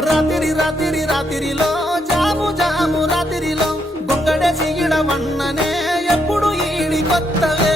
రాత్రి రాత్రి రాత్రిలో జాము జాము రాత్రిలో గొంగడే సిగిడ వన్ననే ఎప్పుడు ఈడి కొత్తవే